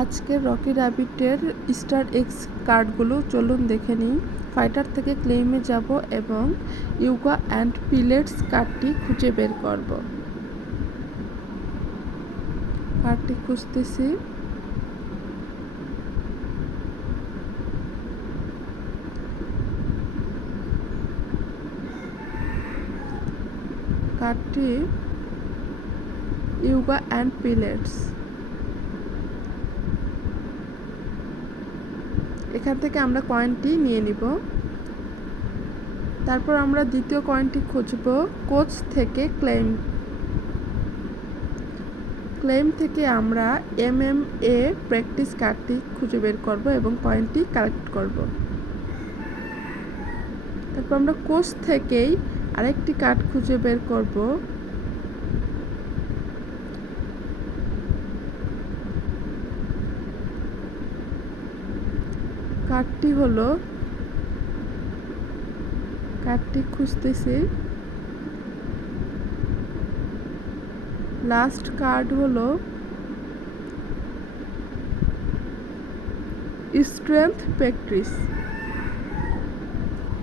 আজকে Rocky র্যাবিটের star x কার্ডগুলো চলুন দেখে নিই। ফাইটার থেকে ক্লেইমে যাব এবং ইউগা অ্যান্ড পিলেটস কার্ডটি খুঁজে বের করব। কার্ডটি খুঁজতেছি। কার্ডটি ইউগা অ্যান্ড পিলেটস। এখান থেকে আমরা কয়েনটি নিয়ে নিব। তারপর আমরা দ্বিতীয় কয়েনটি খুঁজব কোচ থেকে ক্লেম থেকে আমরা MMA প্র্যাকটিস কার্ডটি খুঁজে বের করব এবং কয়েনটি কালেক্ট করব। তারপর আমরা কোচ থেকেই আরেকটি কার্ড খুঁজে বের করব। কার্ডটি খুঁজতেছি। লাস্ট কার্ড হলো স্ট্রেংথ প্র্যাকটিস।